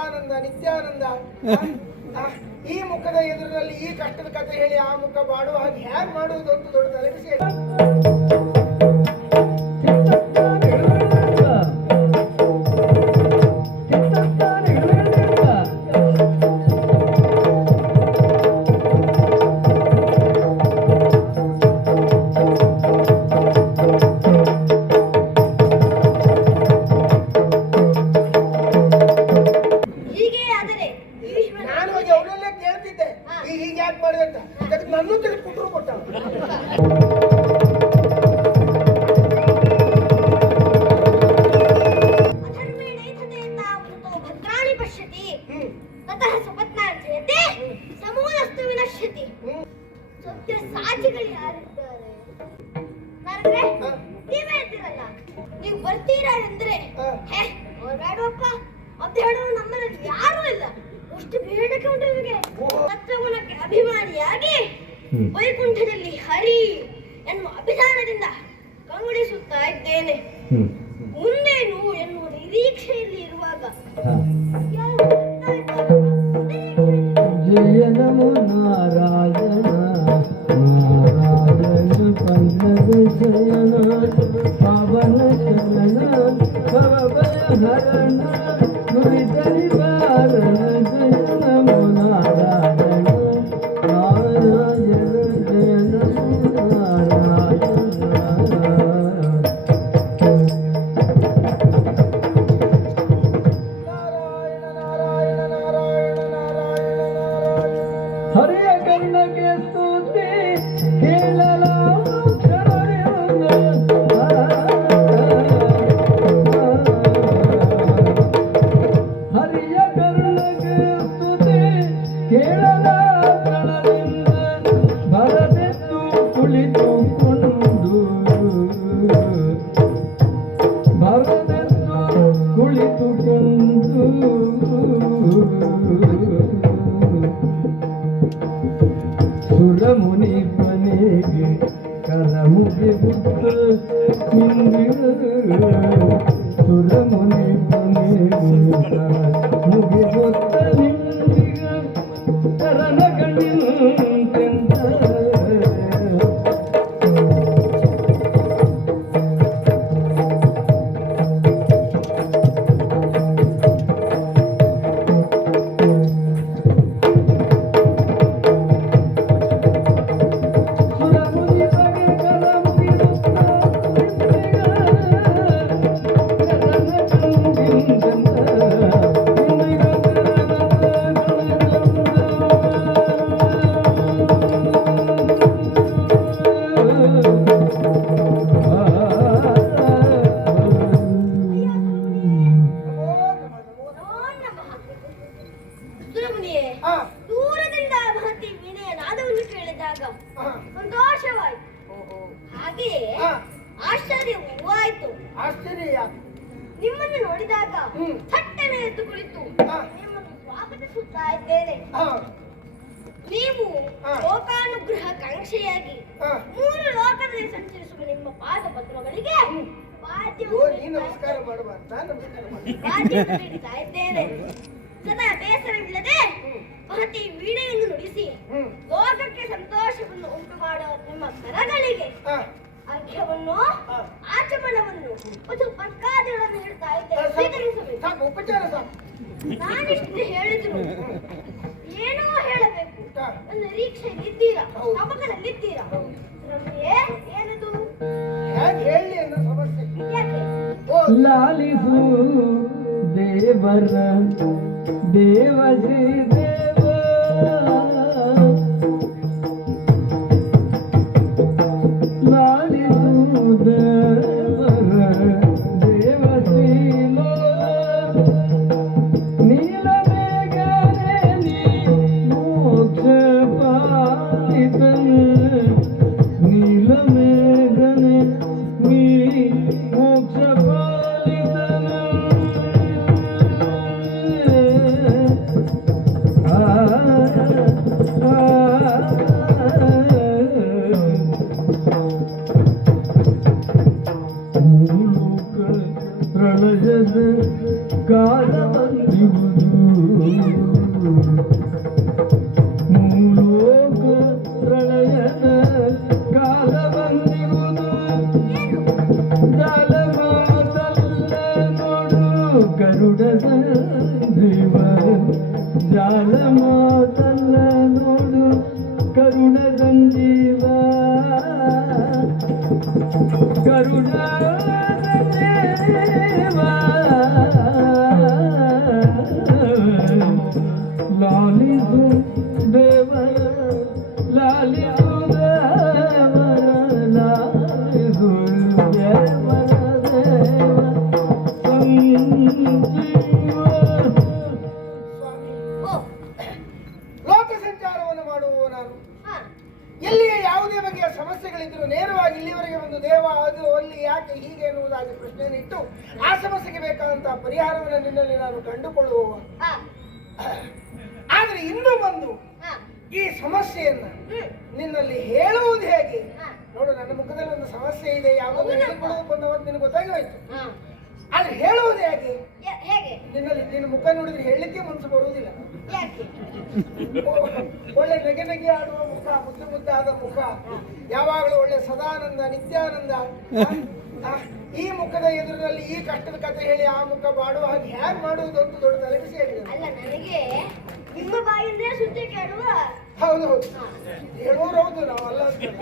ಸದಾನಂದ ನಿತ್ಯಾನಂದ. ಈ ಮುಖದ ಎದುರಿನಲ್ಲಿ ಈ ಕಷ್ಟದ ಕಥೆ ಹೇಳಿ ಆ ಮುಖ ಬಾಡುವ ಹಾಗೆ ಹ್ಯಾಗ್ ಮಾಡುವುದು ಅಂತ ದೊಡ್ಡ ತಲೆ ವಿಷಯ. ನನ್ನೂ ತೆಗೆದು ಕುಟ್ರು ಕೊಟ್ಟ. ಭದ್ರಾಣಿ ಪಶ್ಯತಿ ತತಃ ಸುಪತ್ನಾರ್ಜಯತೆ ಸಮೂಲಸ್ತು ವಿನಶ್ಯತಿ. ಸತ್ಯ ಸಾಕ್ಷಿಗಳು ಯಾರಿದ್ದಾರೆ? ನೀವೇ ಇದ್ದೀರಲ್ಲ, ನೀವು ಬರ್ತೀರಾ ಅಂದ್ರೆ ಬೇಡವಪ್ಪ ಅಂತ ಹೇಳೋರು ನಮ್ಮಲ್ಲಿ ಯಾರೂ ಇಲ್ಲ. ಅಷ್ಟು ಬೇಡಕ್ಕೆ ಉಂಟು ನಿಮಗೆ. ತತ್ವಗುಣಕ್ಕೆ ಅಭಿಮಾನಿಯಾಗಿ ವೈಕುಂಠದಲ್ಲಿ ಹರಿ ಎನ್ನುವ ಅಭಿಧಾನದಿಂದ ಕಂಗೊಳಿಸುತ್ತಾ ಇದ್ದೇನೆ. ಮುಂದೇನು ಎನ್ನುವ ನಿರೀಕ್ಷೆಯಲ್ಲಿ ಇರುವಾಗ ಜಯ ನಮೋ ನಾರಾಯಣ ನಾರಾಯಣ ಪಲ್ಲವ ಶಯನ ಪವನ ಶರಣ ಭವಭಯ ಹರಣ ನುರಿತ ನಿವಾರಣ. ಜಯ ನಮೋ ನಾರಾಯಣ ನಾರಾಯಣ ಜಯ ನಮೋ ನಾರಾಯಣ. ಹರಿಯ ಕರ್ಣಕ್ಕೆ ಸ್ತುತಿ ಕೇಳಲಾವು ಕ್ಷಣದಿಂದ. ಹರಿಯ ಕರ್ಣಕ್ಕೆ ಸ್ತುತಿ ಕೇಳಲ ಕಣದಿಂದ ಬರದೆತ್ತು ಕುಳಿತುಕೊಂಡು ಬರದೆತ್ತು ಕುಳಿತುಕೊಂಡು ಸುರಮುನಿ ಮನೆಗೆ ಕರಮುಗೆ ಬುದ್ಧ ಹಿಂದಿರು. ಸುರಮುನಿ ಮನೆಗೆ ಕರಮುಗೆ ಬುದ್ಧ ಹಿಂದಿಗ ಕರನ ಕಣ್ಣಿಂತೆಂತ. ದೂರದಿಂದ ಮಹತಿ ವೀಣೆಯ ನಾದವನ್ನು ಕೇಳಿದಾಗ ಸಂತೋಷವಾಯಿತು. ಹಾಗೆಯೇ ಆಶ್ಚರ್ಯವೂ ಆಯಿತು. ಆಶ್ಚರ್ಯ ನಿಮ್ಮನ್ನು ನೋಡಿದಾಗ ಥಟ್ಟನೆ ಎದ್ದು ಕುಳಿತು ನಿಮ್ಮನ್ನು ಸ್ವಾಗತಿಸುತ್ತಾ ಇದ್ದೇನೆ. ನೀವು ಲೋಕಾನುಗ್ರಹ ಕಾಂಕ್ಷೆಯಾಗಿ 3 ಲೋಕದಲ್ಲಿ ಸಂಚರಿಸುವ ನಿಮ್ಮ ಪಾದ ಪದ್ಮಗಳಿಗೆ ನಮಸ್ಕಾರ ನೀಡ್ತಾ ಇದ್ದೇನೆ. ಸದಾ ಬೇಸರವಿಲ್ಲದೆ ಮಹತಿ ವೀಣೆಯನ್ನು ನುಡಿಸಿ ಲೋಕಕ್ಕೆ ಸಂತೋಷವನ್ನು ಉಂಟು ಮಾಡುವ ನಿಮ್ಮ ಕರಗಳಿಗೆ ಅರ್ಘ್ಯವನ್ನು ಆಚಮನವನ್ನು ಮತ್ತು ಪರ್ಕಾದಿಗಳನ್ನು ನೀಡ್ತಾ ಇದ್ದೇನೆ. ಸ್ವೀಕರಿಸಬೇಕು. ಉಪಚಾರ ನಾನಿಷ್ಟು ಹೇಳಿದ್ರು ಏನೋ ಹೇಳಬೇಕು ನನ್ನ ನಿರೀಕ್ಷೆಯಲ್ಲಿದ್ದೀರಾ, ತಮಕದಲ್ಲಿದ್ದೀರಾ. ಏನದು ಹೇಳಿ ಅನ್ನೋ ಸಮಸ್ಯೆ. ಯಾಕೆ ಲಾಲಿಸು ದೇವರ ದೇವಸಿ ದೇವ ಲಾಲಿಸು ದೇವರ ದೇವಸಿ ನೀಲ ಮೇಘನೆ ನೀ ಮೋಕ್ಷ ಪಾಲಿತನು. ನೀಲ ಮೇಘನೆ ನೀ ಮೋಕ್ಷ ಪಾಲಿತನು. ಆ ಜಾಲ ಮಾತಲ್ಲ ನೋಡು ಕರುಣ ಸಂಜೀವ ಕರುಣ ದೇವ ಲಾಲಿಸು ದೇವರ ಲಾಲಿಸು ದೇವರ ಲಾಲಿಸು ದೇವರ ದೇವ ಸಂಜೀವ. ಸ್ವಾಮಿ, ಓ ಲೋಕ ಸಂಚಾರವನ್ನು ಮಾಡುವವ ನಾನು. ಹಾ ಎಲ್ಲಿಯೇ ಯಾವುದೇ ಬಗೆಯ ಸಮಸ್ಯೆಗಳಿದ್ರು ನೇರವಾಗಿ ಇಲ್ಲಿವರೆಗೆ ಒಂದು ದೇವ ಅದು ಅಲ್ಲಿ ಯಾಕೆ ಹೀಗೆ ಎನ್ನುವುದಾಗಿ ಪ್ರಶ್ನೆಯನ್ನು ಇಟ್ಟು ಆ ಸಮಸ್ಯೆಗೆ ಬೇಕಾದಂತಹ ಪರಿಹಾರವನ್ನು ನಿನ್ನಲ್ಲಿ ನಾನು ಕಂಡುಕೊಳ್ಳುವವ. ಹಾ ಆದ್ರೆ ಇನ್ನು ಬಂದು ಹಾ ಈ ಸಮಸ್ಯೆಯನ್ನ ನಿನ್ನಲ್ಲಿ ಹೇಳುವುದು ಹೇಗೆ? ಹಾ ನೋಡು, ನನ್ನ ಮುಖದಲ್ಲಿ ಒಂದು ಸಮಸ್ಯೆ ಇದೆ, ಯಾವುದನ್ನು ಹೇಳಿಕೊಳ್ಳೋದು ಬಂದವತ್ತು ನಿನಗೆ ಗೊತ್ತಾಗಿ ಹೋಯ್ತು. ಹಾ ಆದ್ರೆ ಹೇಳುವುದು ಹೇಗೆ? ಹೇಗೆ ನಿನ್ನಲ್ಲಿ ನಿನ್ನ ಮುಖ ನೋಡಿದ್ರೆ ಹೇಳಲಿಕ್ಕೆ ಮನಸ್ಸು ಬರುವುದಿಲ್ಲ. ಯಾಕೆ ಒಳ್ಳೆ ನಗೆ ನಗೆ ಆಡುವ ಮುಖ, ಮುದ್ದು ಮುದ್ದಾದ ಮುಖ, ಯಾವಾಗಲೂ ಒಳ್ಳೆ ಸದಾನಂದ ನಿತ್ಯಾನಂದ. ಆ, ಈ ಮುಖದ ಎದುರಿನಲ್ಲಿ ಈ ಕಷ್ಟದ ಕಥೆ ಹೇಳಿ ಆ ಮುಖ ಬಾಡುವ ಹಾಗೆ ಹ್ಯಾಗ್ ಮಾಡುವುದು ಅಂತ ದೊಡ್ಡ ತಲೆಬಿಸಿ ಆಗಿದೆ. ಅಲ್ಲ ನನಗೆ ನಿಮ್ಮ ಬಾಯಿಂದೇ ಸುದ್ದಿ ಕೇಳುವ ಹೌದು ಹೌದು, ಹೇಳೋರು ಹೌದು, ನಾವು ಅಲ್ಲ ಅಂತಲ್ಲ.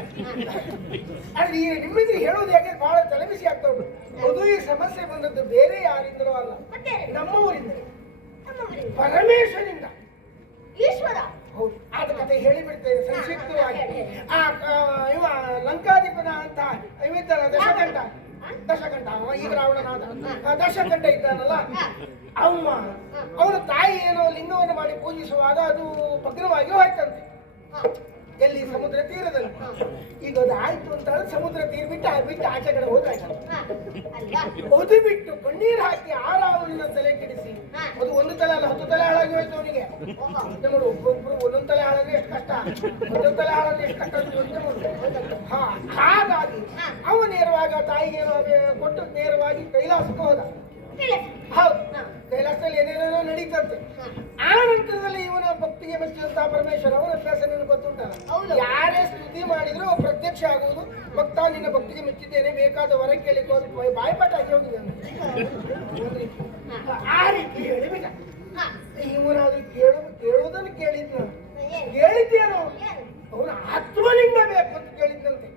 ಆದ್ರೆ ಈ ನಿಮ್ಮಿದ್ರೆ ಹೇಳೋದು ಯಾಕೆ ಬಹಳ ತಲೆಬಿಸಿ ಆಗ್ತಾ ಉಂಟು. ಅದು ಈ ಸಮಸ್ಯೆ ಬಂದದ್ದು ಬೇರೆ ಯಾರಿಂದಲೂ ಅಲ್ಲ, ಮತ್ತೆ ನಮ್ಮವರಿಂದ, ನಮ್ಮವರಿಂದ ಪರಮೇಶ್ವರಿಂದ. ಈಶ್ವರ ಹೌದು, ಆದ ಕಥೆ ಹೇಳಿಬಿಡ್ತೇನೆ ಸಂಕ್ಷಿಪ್ತವಾಗಿ. ಇವ ಲಂಕಾಧಿಪನ ಅಂತ ಇವಿದ್ದಲ್ಲ, ದಶಕಂಠ ಅವ ಈಗ ರಾವಣನಾದ. ದಶಕಂಠ ಇದ್ದಾನಲ್ಲ, ಅವನ ತಾಯಿ ಏನೋ ಲಿಂಗವನ್ನು ಮಾಡಿ ಪೂಜಿಸುವಾಗ ಅದು ಭಗ್ನವಾಗಿ ಹೋಯ್ತಂತೆ. ಎಲ್ಲಿ? ಸಮುದ್ರ ತೀರದಲ್ಲಿ. ಈಗ ಅದು ಆಯ್ತು ಅಂತ ಹೇಳಿದ್ರೆ ಸಮುದ್ರ ತೀರ ಬಿಟ್ಟು ಆಚೆ ಕಡೆ ಹೋದಾಯ್ತು. ಅದು ಬಿಟ್ಟು ಕಣ್ಣೀರು ಹಾಕಿ ಆ ರಾವಣನ ತಲೆ ಕೆಡಿಸಿ, ಅದು ಒಂದು ತಲೆ ಅಲ್ಲ 10 ತಲೆ ಹಾಳಾಗಿ ಹೋಯ್ತು ಅವನಿಗೆ. ನೋಡು, ಒಬ್ಬೊಬ್ರು ಒಂದೊಂದು ತಲೆ ಹಾಳಾದ್ರೆ ಎಷ್ಟು ಕಷ್ಟ, ಒಂದೊಂದು ತಲೆ ಹಾಳಾದ್ರೆ ಎಷ್ಟು ಕಷ್ಟ ಅಂತ ಯೋಚನೆ ಮಾಡು. ಹಾಗಾಗಿ ಅವ ನೇರವಾಗಿ ಆ ತಾಯಿಗೆ ಕೊಟ್ಟು ನೇರವಾಗಿ ಕೈಲಾಸಕ್ಕೆ ಹೋದ. ಹೌದು, ಕೈಲಾಸದಲ್ಲಿ ಏನೇನೋ ನಡೀತಂತೆ. ಆ ನಂತರದಲ್ಲಿ ಇವನ ಭಕ್ತಿಗೆ ಮೆಚ್ಚಿದಂತಹ ಪರಮೇಶ್ವರ ಅವನ ಅಭ್ಯಾಸ ನಿನಗೆ ಗೊತ್ತುಂಟಲ್ಲ, ಯಾರೇ ಸ್ತುತಿ ಮಾಡಿದ್ರು ಪ್ರತ್ಯಕ್ಷ ಆಗುವುದು. ಭಕ್ತ, ನಿನ್ನ ಭಕ್ತಿಗೆ ಮೆಚ್ಚಿದ್ದೇನೆ, ಬೇಕಾದ ವರ ಕೇಳಿಕೊಂಡು ಬಾಯ್ಪಾಟಾಗಿ ಹೋಗಿದ್ದಾನೆ. ಆ ರೀತಿ ಹೇಳಿಬಿಟ್ಟ. ಇವನಾದ್ರು ಕೇಳುವುದನ್ನು ಕೇಳಿದ್ನ, ಕೇಳಿದ್ದೇನೋ ಅವನ ಆತ್ಮಲಿಂಗ ಬೇಕು ಅಂತ ಕೇಳಿದ್ನಂತೆ.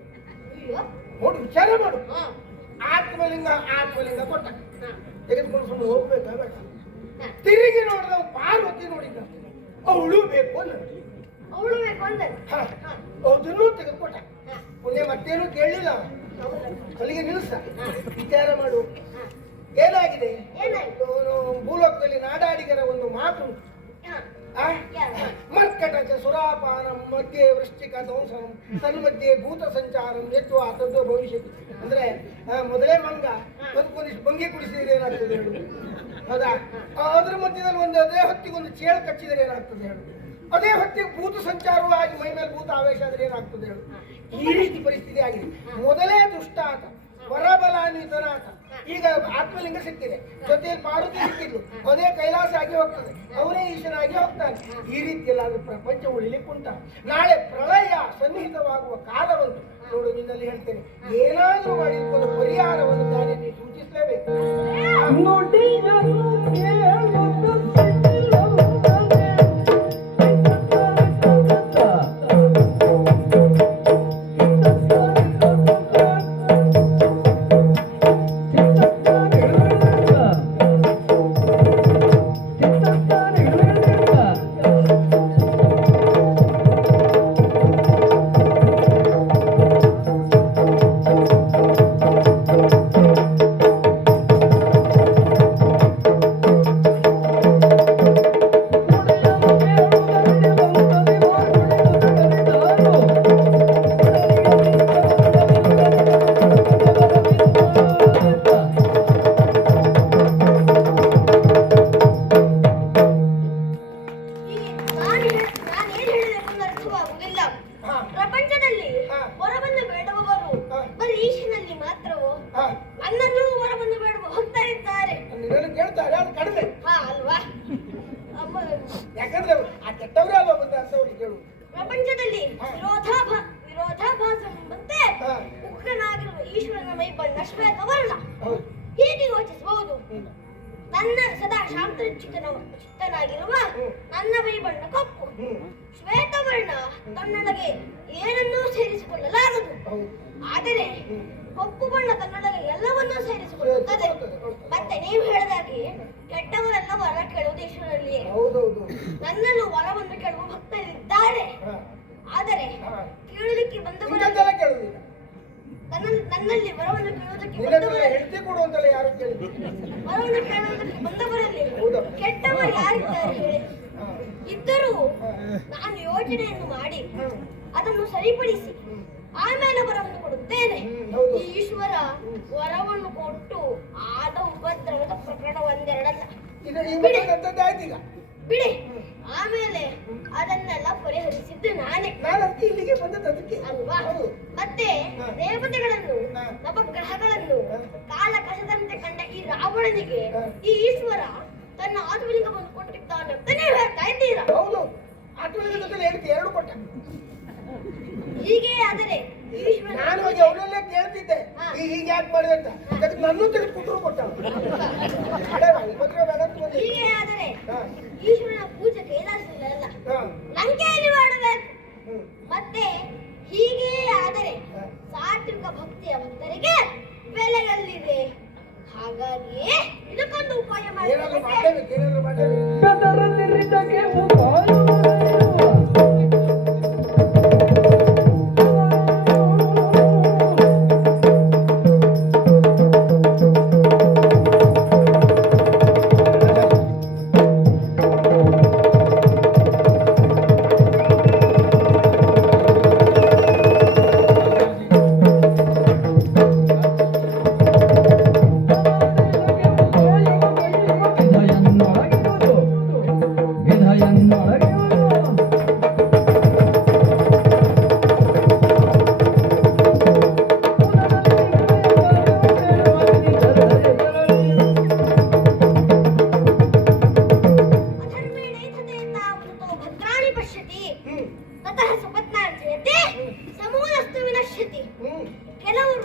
ನೋಡಿ, ವಿಚಾರ ಮಾಡು. ಆತ್ಮಲಿಂಗ ಕೊಟ್ಟ, ತೆಗೆದುಕೊಂಡು ಸುಮ್ಮನೆ ಹೋಗ್ಬೇಕಾಗ ತಿರುಗಿ ನೋಡಿದ ಪಾರ್ವತಿ ನೋಡಿದ್ದ, ಅವಳು ಬೇಕು ಅಲ್ಲ, ಅವಳು ಬೇಕು ಅಂದ ಅದನ್ನು ತೆಗೆದುಕೊಟ್ಟ. ಪುಣ್ಯ ಮತ್ತೇನು ಕೇಳಲಿಲ್ಲ, ಅಲ್ಲಿಗೆ ನಿಲ್ಲಿಸ. ವಿಚಾರ ಮಾಡು, ಏನಾಗಿದೆ? ಭೂಲೋಕದಲ್ಲಿ ನಾಡಾಡಿಗರ ಒಂದು ಮಾತು ಉಂಟು. ಮರ್ಕಟ ಸುರಾಪಾನ ಮಧ್ಯೆ ವೃಶ್ಚಿಕ ಧ್ವಂಸಂ ತನ್ಮಧ್ಯೆ ಭೂತ ಸಂಚಾರಂ ಎತ್ತುವ ತತ್ವ ಭವಿಷ್ಯತ್. ಅಂದ್ರೆ ಮೊದಲೇ ಮಂಗ ಒಂದಿಷ್ಟು ಬಂಗಿ ಕುಡಿಸಿದ್ರೆ ಏನಾಗ್ತದೆ ಹೇಳು? ಹೌದಾ? ಅದ್ರ ಮಧ್ಯದಲ್ಲಿ ಒಂದು ಅದೇ ಹೊತ್ತಿಗೆ ಒಂದು ಚೇಳು ಕಚ್ಚಿದರೆ ಏನಾಗ್ತದೆ ಹೇಳು? ಅದೇ ಹೊತ್ತಿಗೆ ಭೂತ ಸಂಚಾರವೂ ಆಗಿ ಮೈ ಮೇಲೆ ಭೂತ ಆವೇಶ ಆದ್ರೆ ಏನಾಗ್ತದೆ ಹೇಳು? ಈ ರೀತಿ ಪರಿಸ್ಥಿತಿ ಆಗಿದೆ. ಮೊದಲೇ ದುಷ್ಟ ಆತ, ವರಬಲಾನ್ವಿತನಾತ. ಈಗ ಆತ್ಮಲಿಂಗ ಸಿಕ್ಕಿದೆ, ಜೊತೆಯಲ್ಲಿ ಪಾರ್ವತಿ ಸಿಕ್ಕಿದ್ಲು, ಅದೇ ಕೈಲಾಸ ಆಗಿ ಹೋಗ್ತದೆ, ಅವನೇ ಈಶನಾಗಿ ಹೋಗ್ತಾನೆ. ಈ ರೀತಿಯಲ್ಲಿ ಅದು ಪ್ರಪಂಚ ಉಳಿಲಿಕ್ಕುಂಟ. ನಾಳೆ ಪ್ರಳಯ ಸನ್ನಿಹಿತವಾಗುವ ಕಾಲವಂತು. ನೋಡು, ನಿನ್ನಲ್ಲಿ ಹೇಳ್ತೇನೆ, ಏನಾದರೂ ಮಾಡಿಕೊಂಡು ಪರಿಹಾರವನ್ನು ದಾರಿಯಲ್ಲಿ ಸೂಚಿಸಲೇಬೇಕು. ನುಡಿಯನ್ನು ಕೇಳುತ್ತ ವರ್ಣನಾಗಿರುವ ನನ್ನ ಮೈ ಬಣ್ಣ ಕಪ್ಪು, ಶ್ವೇತವರ್ಣ ತನ್ನೊಳಗೆ ಏನನ್ನೂ ಸೇರಿಸಿಕೊಳ್ಳಲಾಗದು. ಆದರೆ ಕಪ್ಪು ಬಣ್ಣ ತನ್ನೊಳಗೆ ಎಲ್ಲವನ್ನೂ ಸೇರಿಸಿಕೊಳ್ಳುತ್ತದೆ. ಮತ್ತೆ ನೀವು ಹೇಳಿದಾಗೆ ಕೆಟ್ಟವರೆಲ್ಲ ವರ ಕೇಳುವುದು ಈಶ್ವರಲ್ಲಿಯೇ. ನನ್ನಲ್ಲೂ ವರವನ್ನು ಕೇಳುವ ಭಕ್ತರಿದ್ದಾರೆ. ಆದರೆ ಕೇಳಲಿಕ್ಕೆ ಬಂದವರ ನನ್ನಲ್ಲಿ ವರವನ್ನು ಕೇಳುವುದಕ್ಕೆ ವರವನ್ನು ಕೇಳುವುದಕ್ಕೆ ಬಂದವರಲ್ಲಿ ಕೆಟ್ಟವರು ಯಾರಿದ್ದಾರೆ ಹೇಳಿ? ಇದ್ದರೂ ನಾನು ಯೋಚನೆಯನ್ನು ಮಾಡಿ ಅದನ್ನು ಸರಿಪಡಿಸಿ ಆಮೇಲೆ ವರವನ್ನು ಕೊಡುತ್ತೇನೆ. ಈ ಈಶ್ವರ ವರವನ್ನು ಕೊಟ್ಟು ಆದ ಉಪದ್ರವದ ಪ್ರಕರಣ ಒಂದೆರಡಲ್ಲ. ಬಿಡಿ, ಆಮೇಲೆ ಅದನ್ನೆಲ್ಲ ಪರಿಹರಿಸಿದ್ದು ನಾನೇ ಅಲ್ವಾ? ಮತ್ತೆ ದೇವತೆಗಳನ್ನು ನವಗ್ರಹಗಳನ್ನು ಕಾಲ ಕಸದಂತೆ ಕಂಡ ಈ ರಾವಣನಿಗೆ ಈ ಈಶ್ವರ ತನ್ನ ಆತ್ಮಲಿಂಗವನ್ನು ಕೊಟ್ಟಿದ್ದಾನೆ ಅಂತ ನೀವು ಹೇಳ್ತಾ ಇದ್ದೀರಾ? ಹೀಗೆ ಆದರೆ ನಾನು ಹೋಗಿ ಅವನಲ್ಲೇ ಕೇಳ್ತಿದ್ದೆ ಹೀಗೆ ಯಾಕೆ ಮಾಡಿದೆ ಅಂತ. ಅದಕ್ಕೆ ನನ್ನೂ ತೆಗೆದುಕೊಟ್ಟರು ಕೊಟ್ಟ. ಹೀಗೆ ಆದರೆ ಈಶ್ವರನ ಪೂಜೆ ಕೈಲಾಸದಲ್ಲ, ಲಂಕೆಯಲ್ಲಿ ಮಾಡಬೇಕು. ಮತ್ತೆ ಹೀಗೆ ಆದರೆ ಸಾತ್ವಿಕ ಭಕ್ತಿಯ ಭಕ್ತರಿಗೆ ಬೆಲೆಯಲ್ಲಿದೆ. ಹಾಗಾಗಿ ಇದಕ್ಕೊಂದು ಉಪಾಯ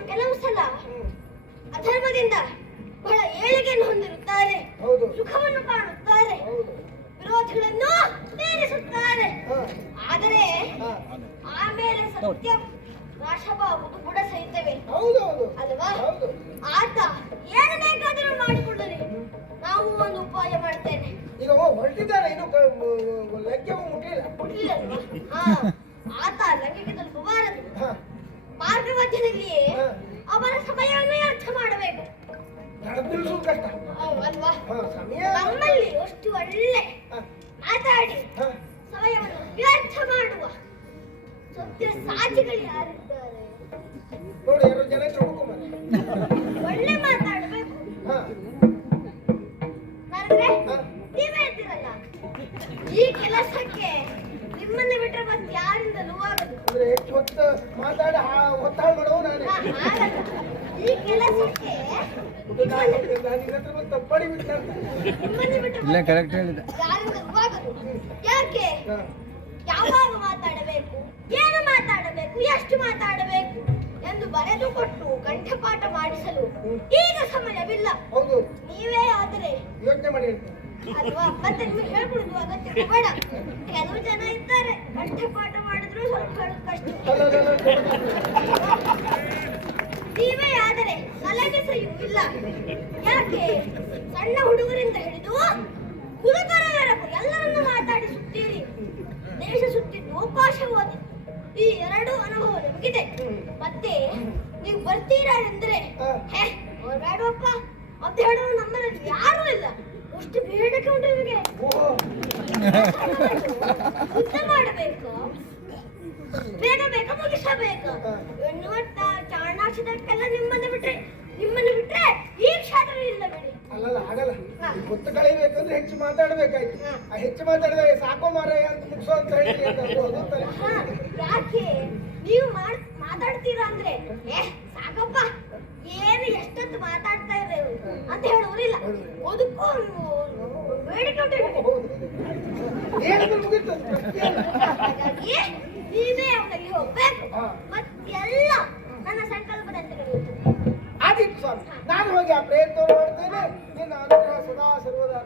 ಕೆಲವು ಸಲ ಅಧರ್ಮದಿಂದ ಬಹಳ ಏಳಿಗೆಯನ್ನು ಹೊಂದಿರುತ್ತಾರೆ, ಸುಖವನ್ನು ಕಾಣುತ್ತಾರೆ, ವಿರೋಧಿಗಳನ್ನು ತೀರಿಸುತ್ತಾರೆ. ಆದರೆ ಆಮೇಲೆ ಸತ್ಯ ನಾಶವಾಗುವುದು ಕೂಡ ಸಹಿತವೇ ಅಲ್ವಾ? ಆತ ಏನು ಬೇಕಾದರೂ ಮಾಡಿಕೊಳ್ಳಲಿ, ನಾವು ಒಂದು ಉಪಾಯ ಮಾಡ್ತೇನೆ. ಈಗ ಹೊರಟಿದ್ದಾರೆ, ಇನ್ನು ಲಂಕೆಗೂ ಮುಟ್ಟಿಲ್ಲ. ಆತ ಲಂಕೆಗೆ ತಲುಪಬಾರದು. ಮಾರ್ಗ ಮಧ್ಯದಲ್ಲಿಯೇ ಅವರ ಸಮಯವನ್ನು ಅರ್ಥ ಮಾಡಬೇಕು ಅಲ್ವಾ? ನಮ್ಮಲ್ಲಿ ಅಷ್ಟು ಒಳ್ಳೆ ಮಾತಾಡಿ ಸಮಯವನ್ನು ವ್ಯರ್ಥ ಮಾಡುವ ಸತ್ಯ ಸಾಚಿಗಳು ಯಾರಿದ್ದಾರೆ? ಒಳ್ಳೆ ಮಾತಾಡಬೇಕು. ನೀವೇ ಇದ್ದೀರಲ್ಲ, ಈ ಕೆಲಸಕ್ಕೆ ನಿಮ್ಮನ್ನು ಬಿಟ್ಟರೆ ಮತ್ತೆ ಯಾರಿಂದಲೂ ಆಗದು. ಈ ಕೆಲಸಕ್ಕೆ ಯಾರಿಂದಲೂ ಆಗದು. ಯಾಕೆ? ಯಾವಾಗ ಮಾತಾಡಬೇಕು, ಏನು ಮಾತಾಡಬೇಕು, ಎಷ್ಟು ಮಾತಾಡಬೇಕು ಎಂದು ಬರೆದುಕೊಟ್ಟು ಕಂಠಪಾಠ ಮಾಡಿಸಲು ಈಗ ಸಮಯವಿಲ್ಲ. ನೀವೇ ಆದರೆ ಯೋಚನೆ ಮಾಡಿ ಅಲ್ವಾ? ಮತ್ತೆ ನಿಮಗೆ ಹೇಳ್ಕೊಡುದು ಅಗತ್ಯ ಬೇಡ. ಕೆಲವು ಜನ ಇದ್ದಾರೆ ಕಂಠಪಾಠ ಮಾಡಿದ್ರು ಸ್ವಲ್ಪ ಹೇಳೋದು ಕಷ್ಟ. ನೀವೇ ಆದರೆ ಸಲಹೆಸೆಯೂ ಇಲ್ಲ. ಯಾಕೆ? ಸಣ್ಣ ಹುಡುಗರಿಂದ ಹಿಡಿದು ಗುರುತರವರೆಗೂ ಎಲ್ಲರನ್ನು ಮಾತಾಡಿಸುತ್ತೀರಿ. ದೇಶ ಸುತ್ತಿದ್ದು, ಅವಕಾಶ ಓದಿ, ಈ ಎರಡೂ ಅನುಭವ ನಿಮಗಿದೆ. ಮತ್ತೆ ನೀವು ಬರ್ತೀರಾ ಎಂದ್ರೆ ಅವ್ರು ಬೇಡವಪ್ಪ ಅಂತ ಹೇಳೋರು ನಮ್ಮಲ್ಲಿ ಯಾರೂ ಇಲ್ಲ. ಅಷ್ಟು ಬೇಡಕ್ಕೆ ಉಂಟು ನಿಮಗೆ. ಯುದ್ಧ ಮಾಡಬೇಕು, ಬೇಗ ಬೇಗ ಮುಗಿಸಬೇಕು ಎನ್ನುವಂತ ಚಾಣಾಕ್ಷದಕ್ಕೆಲ್ಲ ನಿಮ್ಮನ್ನು ಬಿಟ್ರೆ ಈ ಕ್ಷೇತ್ರ ಇಲ್ಲ ಬಿಡಿ. ಅಲ್ಲಲ್ಲ ಆಗಲ್ಲ. ಗೊತ್ತು ಕಳಿಬೇಕಂದ್ರೆ ಹೆಚ್ಚು ಮಾತಾಡ್ಬೇಕಾಯ್ತು. ಹೆಚ್ಚು ಮಾತಾಡಿದಾಗ ಸಾಕೋ ಮಾರಾಯ ಅಂತ ಮುಗಿಸೋ ಅಂತ ಹೇಳಿ ಯಾಕೆ ನೀವು ಮಾತಾಡ್ತೀರಾ ಅಂದ್ರೆ ಸಾಕಪ್ಪ ಏನು ಎಷ್ಟೊತ್ತು ಮಾತಾಡ್ತಾ ಇದ್ದೇವೆ ಅಂತ ಹೇಳುವುದಿಲ್ಲ. ಅದಕ್ಕೂ ಬೇಡಿಕೆ ಹಾಗಾಗಿ ನೀವೇ ಅವನಲ್ಲಿ ಹೋಗ್ಬೇಕು. ಮತ್ತೆಲ್ಲ ನನ್ನ ಸಂಕಲ್ಪದಂತೆ ನಡೆಯುತ್ತೆ. ಆದಿತ್ತು ಸ್ವಾಮಿ, ನಾನು ಹೋಗಿ ಆ ಪ್ರಯತ್ನ ಮಾಡ್ತೇನೆ. ನಿನ್ನ ಅನುಗ್ರಹ ಸದಾ ಸರ್ವದಾ